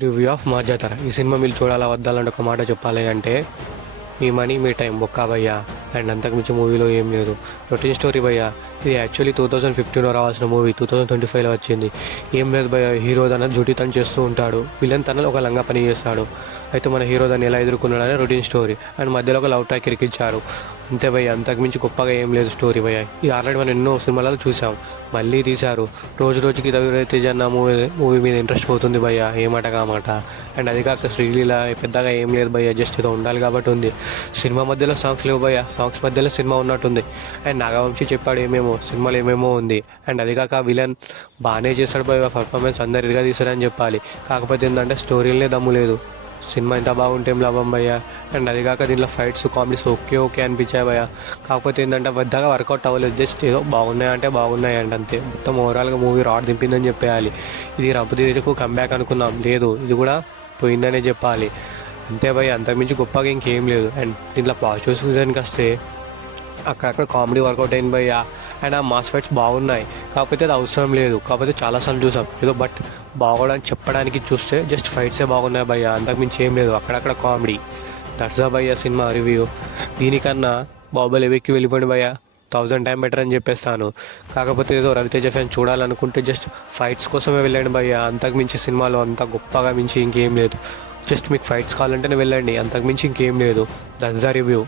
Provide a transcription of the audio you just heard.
Review of మా జాతర. ఈ సినిమా మీరు చూడాలా వద్దాలంటే ఒక మాట చెప్పాలి అంటే, మీ మనీ మీ టైం బొక్కా భయ్యా. అండ్ అంతకుమించి మూవీలో ఏం లేదు. రొటీన్ స్టోరీ భయ్యా. ఇది యాక్చువల్లీ 2015లో రావాల్సిన మూవీ 2025లో వచ్చింది. ఏం లేదు భయ్యా, హీరో తన డ్యూటీ తను చేస్తూ ఉంటాడు, విలన్ తన ఒక లంగా పని చేస్తాడు. అయితే మన హీరో దాన్ని ఎలా ఎదుర్కొన్నాడని రొటీన్ స్టోరీ. అండ్ మధ్యలో ఒక లవ్ ట్రాక్ ఇరికించారు అంతే భయ్య. అంతకుమించి గొప్పగా ఏం లేదు స్టోరీ భయ్య. ఇది ఆల్రెడీ మనం ఎన్నో సినిమాలలో చూసాం, మళ్ళీ తీశారు. రోజు రోజుకి రవితేజ అన్న మూవీ మీద ఇంట్రెస్ట్ పోతుంది భయ్య, ఏమాట కామాట. అండ్ అది కాక శ్రీలీల పెద్దగా ఏం లేదు భయ్య, జస్ట్ ఏదో ఉండాలి కాబట్టి ఉంది. సినిమా మధ్యలో సాంగ్స్ లేవు భయ్య, సాంగ్స్ మధ్యలో సినిమా ఉన్నట్టుంది. అండ్ నాగవంశీ చెప్పాడు ఏమేమో, సినిమాలో ఏమేమో ఉంది. అండ్ అది కాక విలన్ బాగానే చేస్తాడు భయ్య, పర్ఫార్మెన్స్ అందరు ఇదిగా తీస్తారని చెప్పాలి. కాకపోతే ఏంటంటే స్టోరీలనే దమ్ము లేదు. సినిమా ఇంత బాగుంటే ఏం లాభం భయ్య. అండ్ అది కాక దీంట్లో ఫైట్స్ కామెడీస్ ఓకే అనిపించాయి భయ్య. కాకపోతే ఏంటంటే పెద్దగా వర్కౌట్ అవ్వలేదు, జస్ట్ ఏదో బాగున్నాయంటే బాగున్నాయి అండి అంతే. మొత్తం ఓవరాల్గా మూవీ రాడ్ దింపిందని చెప్పేయాలి. ఇది రంపతీజకు కంబ్యాక్ అనుకున్నాం, లేదు ఇది కూడా పోయిందనే చెప్పాలి అంతే భయ్య. అంతకుమించి గొప్పగా ఇంకేం లేదు. అండ్ దీంట్లో పాజిటివ్ సీజన్కి వస్తే అక్కడక్కడ కామెడీ వర్కౌట్ అయింది భయ్య. అండ్ ఆ మాస్ ఫైట్స్ బాగున్నాయి, కాకపోతే అది అవసరం లేదు. కాకపోతే చాలాసార్లు చూసాం ఏదో, బట్ బాగోడానికి చెప్పడానికి చూస్తే జస్ట్ ఫైట్సే బాగున్నాయి భయ్య, అంతకుమించి ఏం లేదు. అక్కడక్కడ కామెడీ. దట్స్ భయ్య సినిమా రివ్యూ. దీనికన్నా బాహుబలి వెక్కి వెళ్ళిపోండి భయ్య, 1000 టైం బెటర్ అని చెప్పేస్తాను. కాకపోతే ఏదో రవితేజ ఫ్యాన్ చూడాలనుకుంటే జస్ట్ ఫైట్స్ కోసమే వెళ్ళండి భయ్య. అంతకుమించి సినిమాలో అంత గొప్పగా మించి ఇంకేం లేదు. జస్ట్ మీకు ఫైట్స్ కావాలంటేనే వెళ్ళండి, అంతకుమించి ఇంకేం లేదు. That's the review.